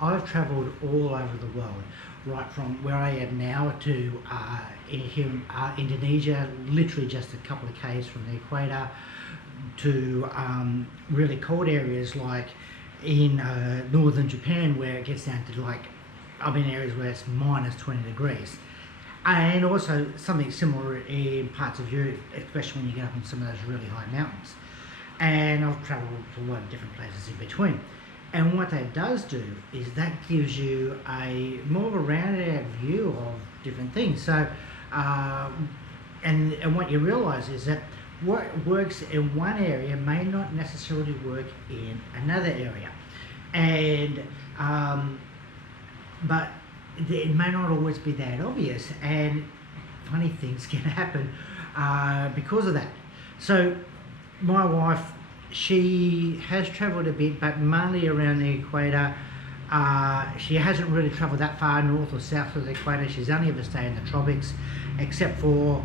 I've travelled all over the world, right from where I am now to here in Indonesia, literally just a couple of k's from the equator, to really cold areas like in northern Japan, where it gets down to like, I'm in areas where it's minus 20 degrees. And also something similar in parts of Europe, especially when you get up in some of those really high mountains. And I've travelled to a lot of different places in between. And what that does do is that gives you a more of a rounded out view of different things. So, and what you realise is that what works in one area may not necessarily work in another area. And, but it may not always be that obvious, and funny things can happen because of that. So my wife, she has travelled a bit, but mainly around the equator. She hasn't really travelled that far north or south of the equator. She's only ever stayed in the tropics, except for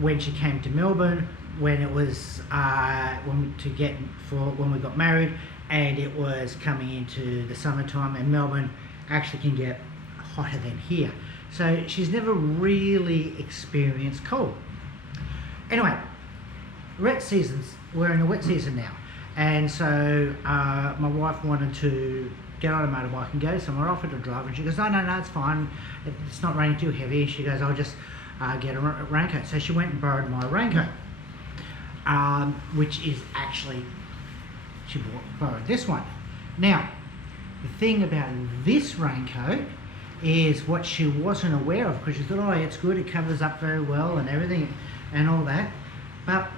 when she came to Melbourne, when it was when we got married, and it was coming into the summertime, and Melbourne actually can get hotter than here. So she's never really experienced cold. Anyway, wet seasons, we're in a wet season now, and so my wife wanted to get on a motorbike and go somewhere, offered to drive, and she goes, no, it's fine, it's not raining too heavy. She goes, I'll just get a raincoat. So she went and borrowed my raincoat, which is actually, she borrowed this one. Now, the thing about this raincoat is what she wasn't aware of, because she thought, oh, it's good, it covers up very well and everything and all that. But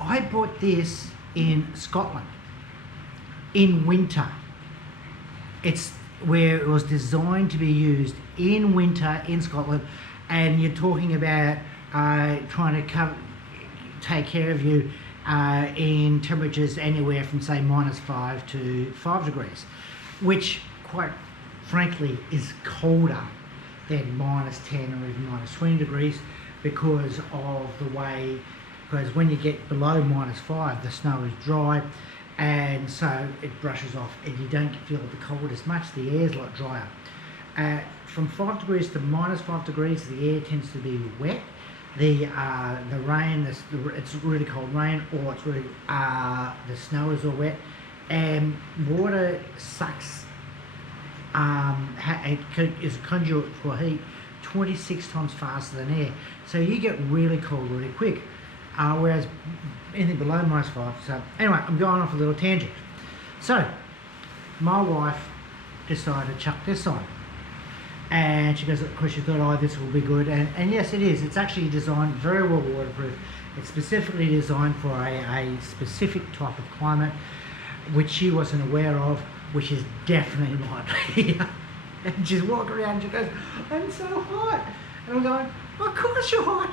I bought this in Scotland in winter. It's where it was designed to be used in winter in Scotland, and you're talking about trying to take care of you in temperatures anywhere from say -5 to 5 degrees, which quite frankly is colder than -10 or even -20 degrees, because of the way, because when you get below -5, the snow is dry, and so it brushes off and you don't feel the cold as much. The air's a lot drier. From 5 degrees to -5 degrees, the air tends to be wet. The rain, it's really cold rain, or it's really the snow is all wet, and water sucks. It is a conduit for heat 26 times faster than air, so you get really cold really quick. Whereas anything below -5. So anyway, I'm going off a little tangent. So my wife decided to chuck this on, and she goes, of course she thought, oh, this will be good, and yes, it is. It's actually designed very well waterproof. It's specifically designed for a specific type of climate, which she wasn't aware of, which is definitely not here. And she's walking around and she goes, I'm so hot. And I'm going, of course you're hot.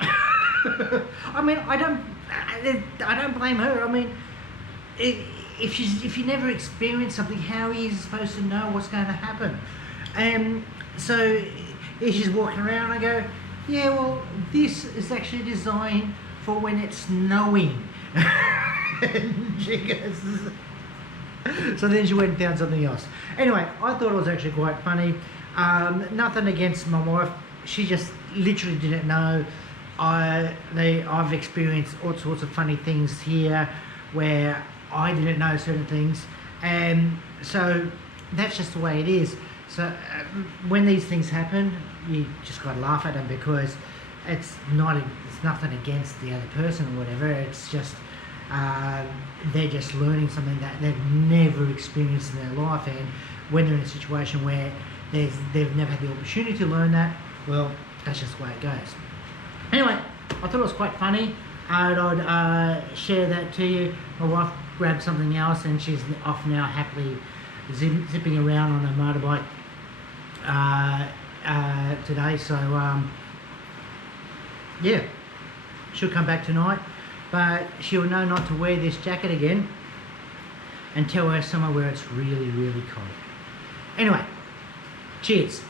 I mean, I don't blame her. I mean, if you never experienced something, how are you supposed to know what's going to happen? So she's walking around, I go, yeah, well, this is actually designed for when it's snowing. And she goes, so then she went and found something else. Anyway, I thought it was actually quite funny. Nothing against my wife. She just literally didn't know. I've experienced all sorts of funny things here where I didn't know certain things, and so that's just the way it is. So when these things happen, you just got to laugh at them, because it's nothing against the other person or whatever. It's just they're just learning something that they've never experienced in their life, and when they're in a situation where they've never had the opportunity to learn that, well, that's just the way it goes. Anyway, I thought it was quite funny. I'd share that to you. My wife grabbed something else, and she's off now, happily zipping around on her motorbike today. So yeah, she'll come back tonight, but she'll know not to wear this jacket again until we're somewhere where it's really, really cold. Anyway, cheers.